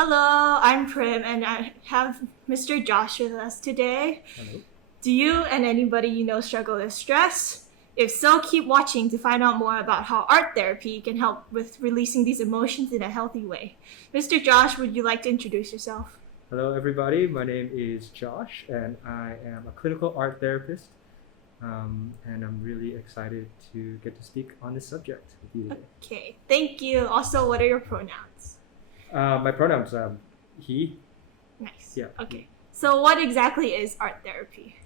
Hello, I'm Prim, and I have Mr. Josh with us today. Hello. Do you and anybody you know struggle with stress? If so, keep watching to find out more about how art therapy can help with releasing these emotions in a healthy way. Mr. Josh, would you like to introduce yourself? Hello, everybody. My name is Josh, and I am a clinical art therapist. And I'm really excited to get to speak on this subject with you today. Okay, thank you. Also, what are your pronouns? My pronouns, he. Nice. Yeah. Okay. So, what exactly is art therapy?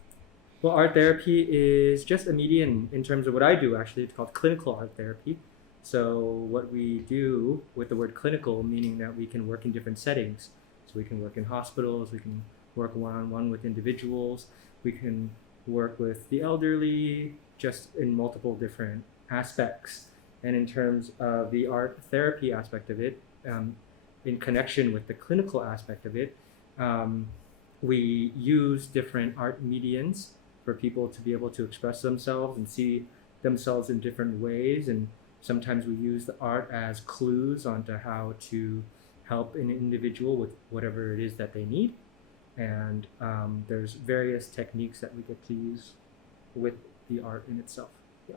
Well, art therapy is just a medium in terms of what I do, actually. It's called clinical art therapy. So, what we do with the word clinical, meaning that we can work in different settings. So, we can work in hospitals, we can work one on one with individuals, we can work with the elderly, just in multiple different aspects. And in terms of the art therapy aspect of it, in connection with the clinical aspect of it, we use different art mediums for people to be able to express themselves and see themselves in different ways. And sometimes we use the art as clues onto how to help an individual with whatever it is that they need. And there's various techniques that we get to use with the art in itself. Yeah.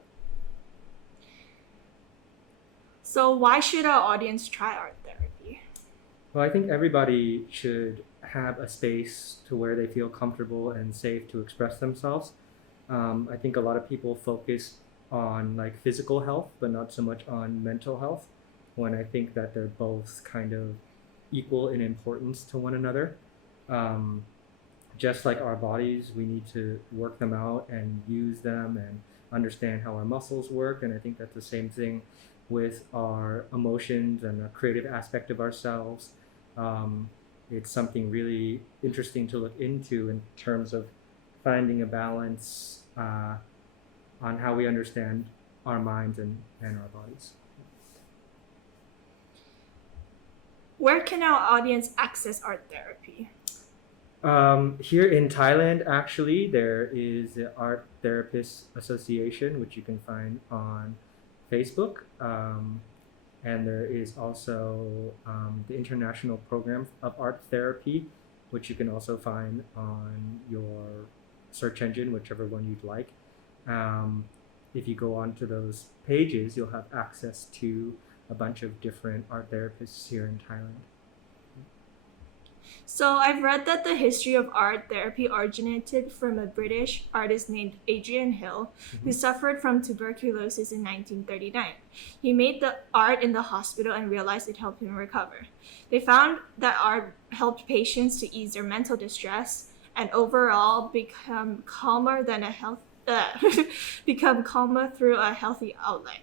So, why should our audience try art therapy? Well, I think everybody should have a space to where they feel comfortable and safe to express themselves. I think a lot of people focus on like physical health, but not so much on mental health, when I think that they're both kind of equal in importance to one another. Just like our bodies, we need to work them out and use them and understand how our muscles work. And I think that's the same thing with our emotions and the creative aspect of ourselves. It's something really interesting to look into in terms of finding a balance on how we understand our minds and our bodies. Where can our audience access art therapy? Here in Thailand, actually, there is the Art Therapists Association, which you can find on Facebook. And there is also the International Program of Art Therapy, which you can also find on your search engine, whichever one you'd like. If you go onto those pages, you'll have access to a bunch of different art therapists here in Thailand. So I've read that the history of art therapy originated from a British artist named Adrian Hill, who suffered from tuberculosis in 1939. He made the art in the hospital and realized it helped him recover. They found that art helped patients to ease their mental distress and overall become calmer become calmer through a healthy outlet.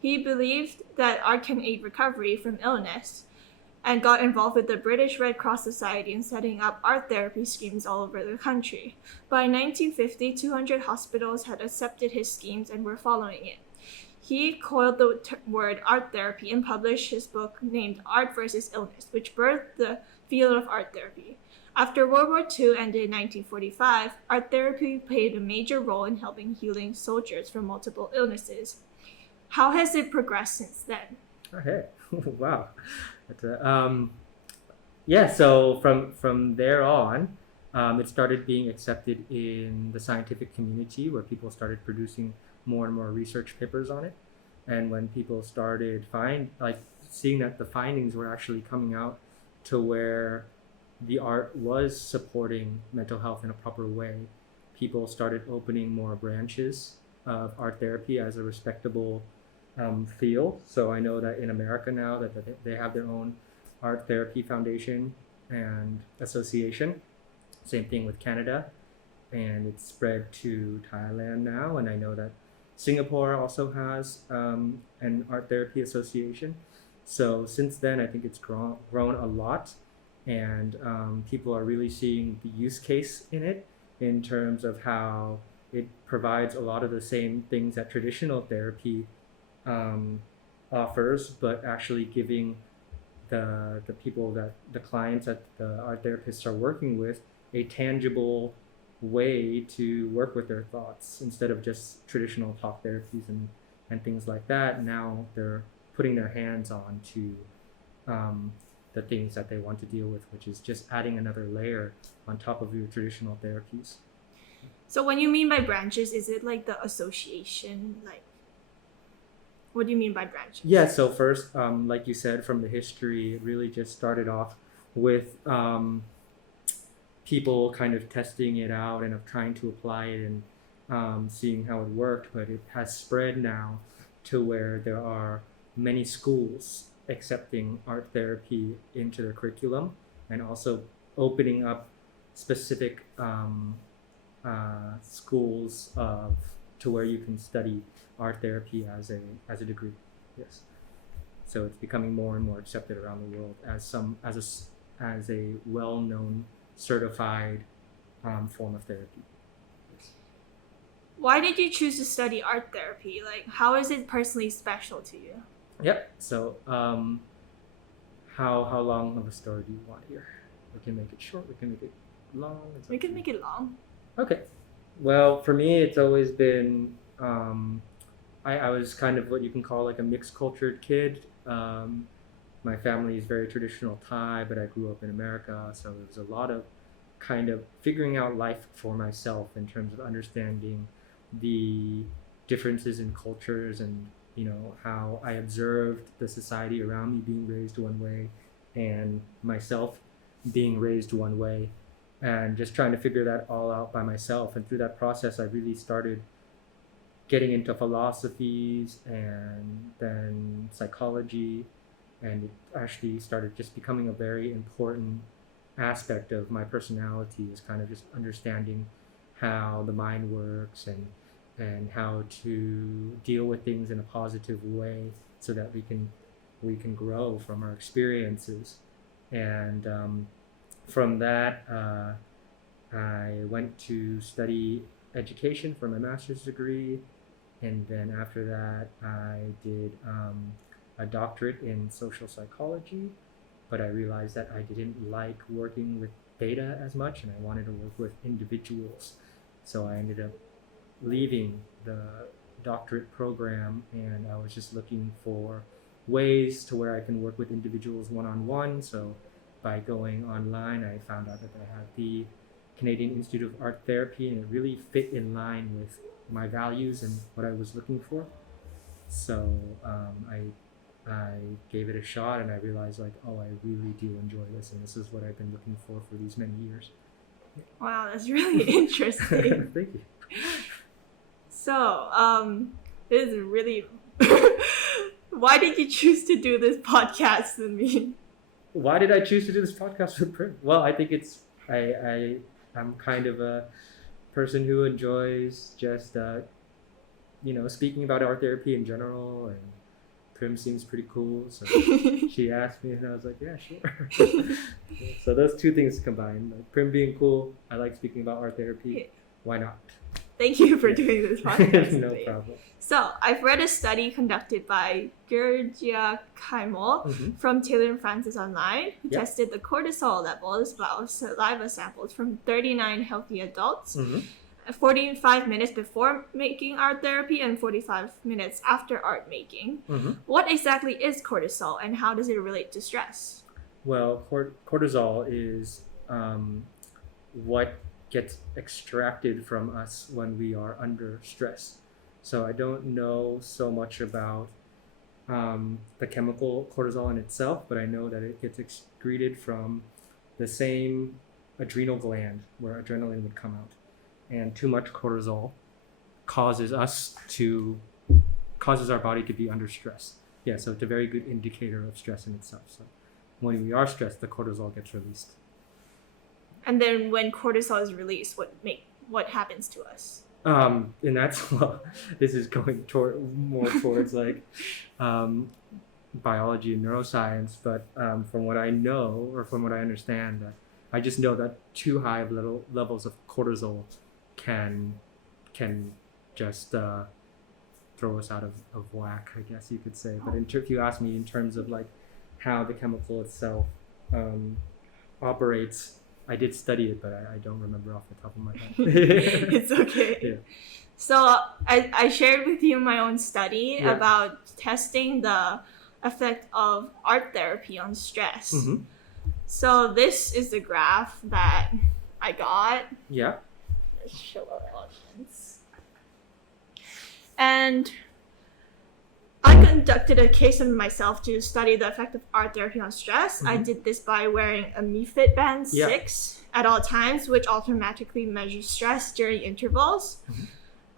He believed that art can aid recovery from illness and got involved with the British Red Cross Society in setting up art therapy schemes all over the country. By 1950, 200 hospitals had accepted his schemes and were following it. He coined the word art therapy and published his book named Art versus Illness, which birthed the field of art therapy. After World War II ended in 1945, art therapy played a major role in helping healing soldiers from multiple illnesses. How has it progressed since then? Oh, hey, wow. Yeah, so from there on, it started being accepted in the scientific community where people started producing more and more research papers on it. And when people started seeing that the findings were actually coming out to where the art was supporting mental health in a proper way, people started opening more branches of art therapy as a respectable field. So I know that in America now that they have their own art therapy foundation and association. Same thing with Canada, and it's spread to Thailand now. And I know that Singapore also has an art therapy association. So since then, I think it's grown a lot, and people are really seeing the use case in it in terms of how it provides a lot of the same things that traditional therapy offers, but actually giving the people that the clients that the art therapists are working with a tangible way to work with their thoughts instead of just traditional talk therapies and things like that. Now they're putting their hands on to the things that they want to deal with, which is just adding another layer on top of your traditional therapies. So when you mean by branches, is it like the association? Like, what do you mean by branches? Yeah, so first, like you said, from the history, it really just started off with people kind of testing it out and of trying to apply it and seeing how it worked, but it has spread now to where there are many schools accepting art therapy into their curriculum and also opening up specific schools to where you can study art therapy as a degree. Yes, so it's becoming more and more accepted around the world as a well-known certified form of therapy. Yes. Why did you choose to study art therapy? Like, how is it personally special to you? Yep. So how long of a story do you want here? We can make it short, we can make it long. We can make it long. Okay. Well, for me, it's always been I was kind of what you can call like a mixed cultured kid. My family is very traditional Thai, but I grew up in America, so there was a lot of kind of figuring out life for myself in terms of understanding the differences in cultures and, you know, how I observed the society around me being raised one way and myself being raised one way, and just trying to figure that all out by myself. And through that process, I really started getting into philosophies and then psychology, and it actually started just becoming a very important aspect of my personality, is kind of just understanding how the mind works and how to deal with things in a positive way so that we can grow from our experiences. And from that, I went to study education for my master's degree, and then after that I did a doctorate in social psychology, but I realized that I didn't like working with data as much and I wanted to work with individuals. So I ended up leaving the doctorate program, and I was just looking for ways to where I can work with individuals one-on-one. So by going online, I found out that I had the Canadian Institute of Art Therapy, and it really fit in line with my values and what I was looking for. So I gave it a shot, and I realized like, oh, I really do enjoy this, and this is what I've been looking for these many years. Wow, that's really interesting. Thank you. So, this is really... Why did you choose to do this podcast with me? Why did I choose to do this podcast with Prim? Well, I think I'm kind of a person who enjoys just speaking about art therapy in general, and Prim seems pretty cool, so she asked me and I was like, yeah, sure. So those two things combined, like Prim being cool, I like speaking about art therapy, why not? Thank you for doing this podcast. No problem. So, I've read a study conducted by Gergia Kaimol from Taylor and Francis Online, who tested the cortisol levels of saliva samples from 39 healthy adults, 45 minutes before making art therapy and 45 minutes after art making. What exactly is cortisol, and how does it relate to stress? Well, cortisol is what gets extracted from us when we are under stress. So I don't know so much about the chemical cortisol in itself, but I know that it gets excreted from the same adrenal gland where adrenaline would come out. And too much cortisol causes our body to be under stress. Yeah, so it's a very good indicator of stress in itself. So when we are stressed, the cortisol gets released. And then when cortisol is released, what happens to us? And that's, this is going more towards like biology and neuroscience, but from what I know, or from what I understand, I just know that too high of levels of cortisol can just throw us out of whack, I guess you could say. But if you ask me in terms of like how the chemical itself operates, I did study it, but I don't remember off the top of my head. It's okay. Yeah. So I shared with you my own study about testing the effect of art therapy on stress. Mm-hmm. So this is the graph that I got. Yeah. Let's show our audience. And I conducted a case of myself to study the effect of art therapy on stress. Mm-hmm. I did this by wearing a MiFit Band Yeah. 6 at all times, which automatically measures stress during intervals. Mm-hmm.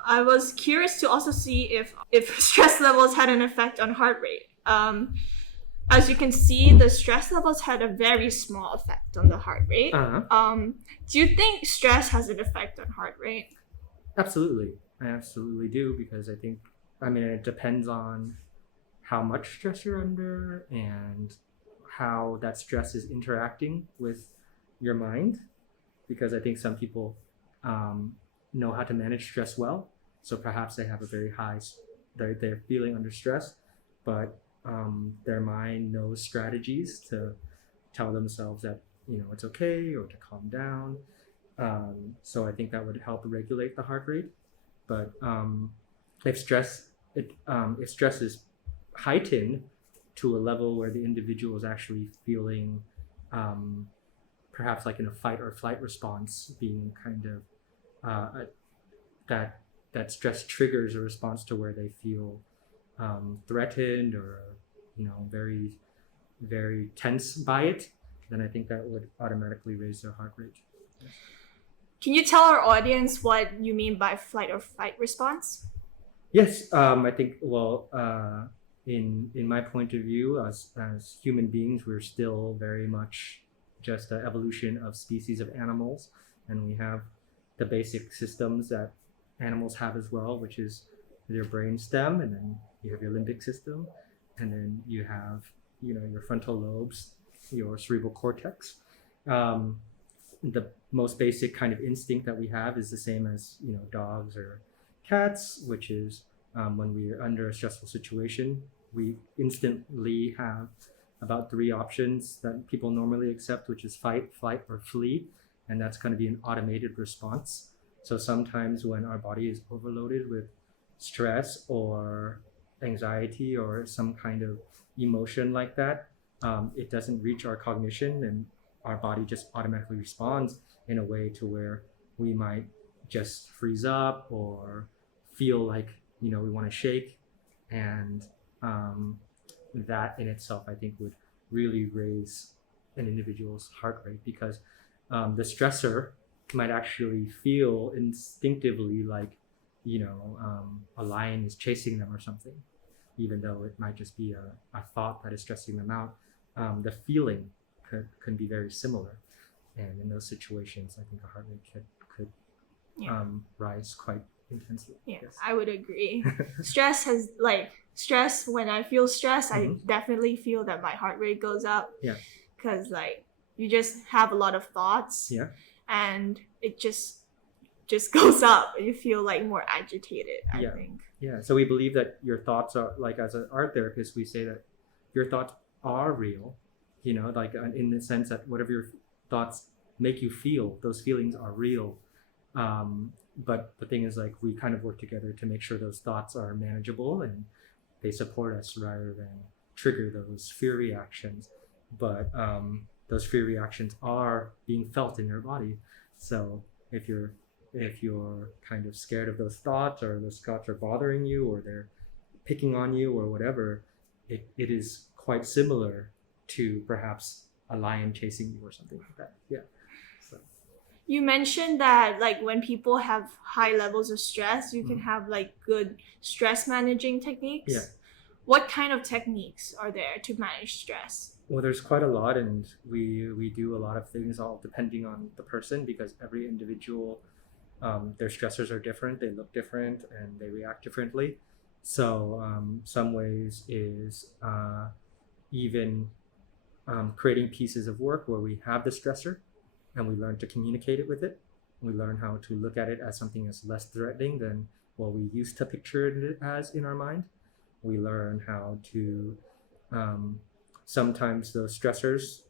I was curious to also see if stress levels had an effect on heart rate. As you can see, the stress levels had a very small effect on the heart rate. Uh-huh. Do you think stress has an effect on heart rate? Absolutely. I absolutely do, because I think, it depends on how much stress you're under and how that stress is interacting with your mind. Because I think some people know how to manage stress well. So perhaps they have a very high, they're feeling under stress, but their mind knows strategies to tell themselves that, it's okay, or to calm down. So I think that would help regulate the heart rate. But if stress is heightened to a level where the individual is actually feeling perhaps like in a fight or flight response, being kind of that stress triggers a response to where they feel threatened, or very, very tense by it, then I think that would automatically raise their heart rate. Can you tell our audience what you mean by flight or fight response? Yes, I think, in my point of view, as human beings, we're still very much just an evolution of species of animals, and we have the basic systems that animals have as well, which is your brain stem, and then you have your limbic system, and then you have your frontal lobes, your cerebral cortex. The most basic kind of instinct that we have is the same as dogs or cats, which is when we're under a stressful situation, we instantly have about 3 options that people normally accept, which is fight, flight, or flee, and that's going to be an automated response. So sometimes when our body is overloaded with stress or anxiety or some kind of emotion like that, it doesn't reach our cognition, and our body just automatically responds in a way to where we might just freeze up or feel like we want to shake, and that in itself I think would really raise an individual's heart rate, because the stressor might actually feel instinctively like a lion is chasing them or something, even though it might just be a thought that is stressing them out. The feeling can be very similar, and in those situations I think a heart rate could rise quite intensely. Yeah, yes. I would agree. Stress, when I feel stress, I definitely feel that my heart rate goes up. Yeah. Because you just have a lot of thoughts. Yeah. And it just goes up. You feel more agitated, I think. Yeah. So we believe that your thoughts are, as an art therapist, we say that your thoughts are real, in the sense that whatever your thoughts make you feel, those feelings are real. But the thing is, we kind of work together to make sure those thoughts are manageable and they support us rather than trigger those fear reactions. But those fear reactions are being felt in your body. So if you're kind of scared of those thoughts, or those thoughts are bothering you, or they're picking on you, or whatever, it is quite similar to perhaps a lion chasing you or something like that. Yeah. So. You mentioned that when people have high levels of stress, you can have good stress managing techniques. Yeah. What kind of techniques are there to manage stress? Well, there's quite a lot, and we do a lot of things, all depending on the person, because every individual, their stressors are different, they look different, and they react differently. So some ways is even creating pieces of work where we have the stressor and we learn to communicate it with it. We learn how to look at it as something that's less threatening than what we used to picture it as in our mind. We learn how to sometimes those stressors,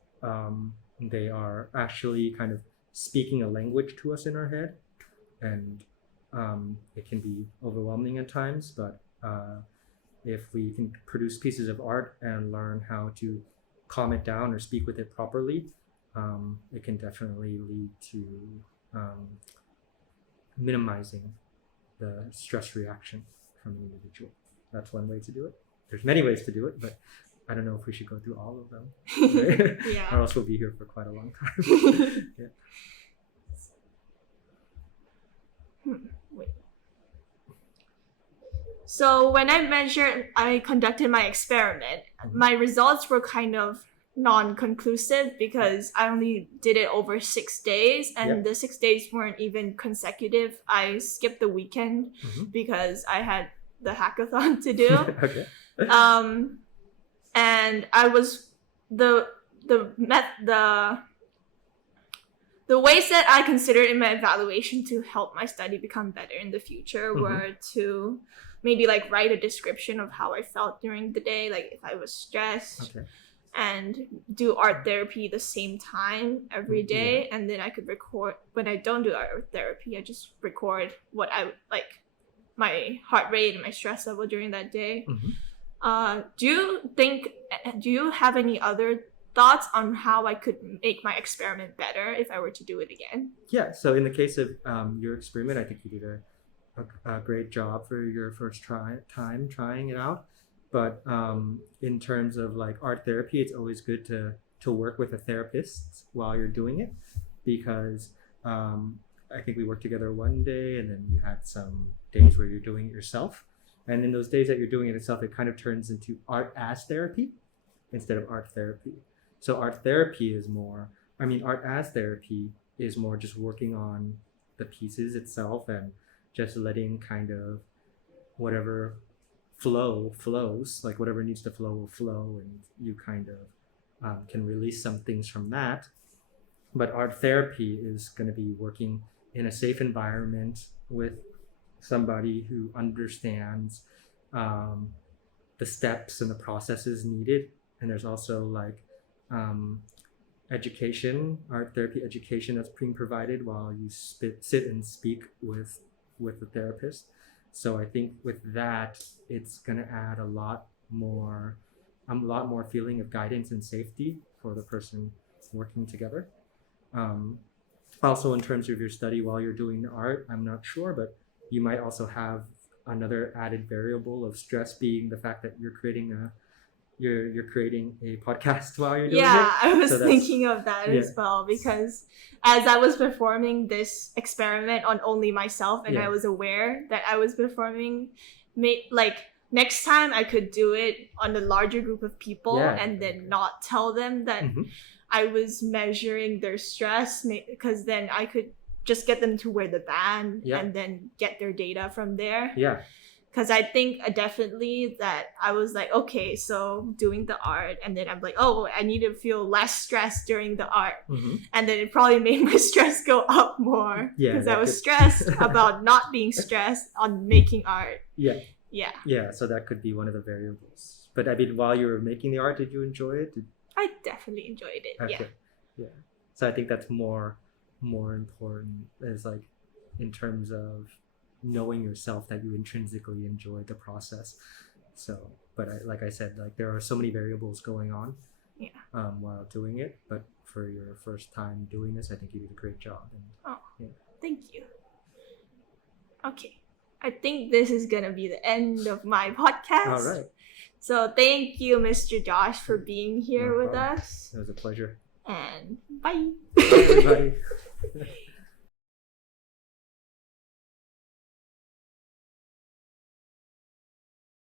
they are actually kind of speaking a language to us in our head, and it can be overwhelming at times, but if we can produce pieces of art and learn how to calm it down or speak with it properly, it can definitely lead to minimizing the stress reaction from an individual. That's one way to do it. There's many ways to do it, but I don't know if we should go through all of them, right? Yeah. Or else we'll be here for quite a long time. Yeah. Wait. So when I conducted my experiment, my results were kind of non-conclusive because I only did it over 6 days, and the 6 days weren't even consecutive. I skipped the weekend because I had the hackathon to do. Okay. And I was the ways that I considered in my evaluation to help my study become better in the future were to maybe like write a description of how I felt during the day, like if I was stressed, and do art therapy the same time every day. And then I could record, when I don't do art therapy, I just record what I like, my heart rate and my stress level during that day. Do you have any other thoughts on how I could make my experiment better if I were to do it again? Yeah, so in the case of your experiment, I think you did a great job for your first time trying it out. But in terms of like art therapy, it's always good to work with a therapist while you're doing it, because I think we worked together one day, and then you had some days where you're doing it yourself. And in those days that you're doing it yourself, it kind of turns into art as therapy instead of art therapy. So art as therapy is more just working on the pieces itself and just letting kind of whatever flows, like whatever needs to flow will flow, and you kind of can release some things from that. But art therapy is going to be working in a safe environment with somebody who understands the steps and the processes needed. And there's also like education, art therapy education that's being provided while you sit and speak with the therapist. So I think with that, it's going to add a lot more feeling of guidance and safety for the person working together. Also, in terms of your study while you're doing the art, I'm not sure, but you might also have another added variable of stress being the fact that you're creating a podcast while you're doing it. Yeah, I was thinking of that as well, because as I was performing this experiment on only myself, and I was aware that I was performing, like next time I could do it on a larger group of people and then not tell them that I was measuring their stress, because then I could just get them to wear the band and then get their data from there. Yeah. Because I think definitely that I was like, okay, so doing the art, and then I'm like, oh, I need to feel less stressed during the art. And then it probably made my stress go up more, because I was stressed about not being stressed on making art. Yeah, so that could be one of the variables. But I mean, while you were making the art, did you enjoy it? I definitely enjoyed it. Okay. Yeah. So I think that's more important, is like in terms of knowing yourself that you intrinsically enjoy the process. So, but like I said, like there are so many variables going on while doing it. But for your first time doing this, I think you did a great job. Thank you. Okay, I think this is gonna be the end of my podcast. All right. So thank you, Mr. Josh, for being here with us. It was a pleasure. And bye. Bye, everybody.